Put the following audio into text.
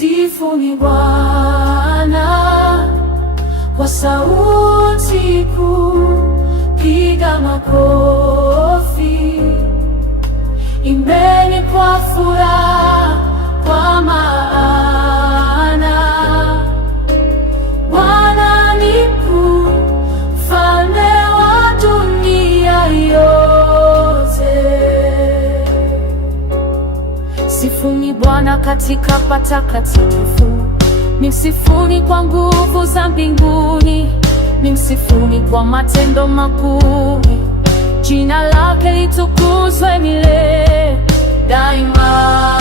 Msifuni Bwana kwa sauti kuu, piga makofi, imbeni kwa furaha, kwa maana Bwana ni mkuu, mfalme wa dunia yote. Sifuni Bwana katika patakatifu, msifuni kwa nguvu za mbinguni, msifuni kwa matendo makuu, jina lake litukuzwe milele daima.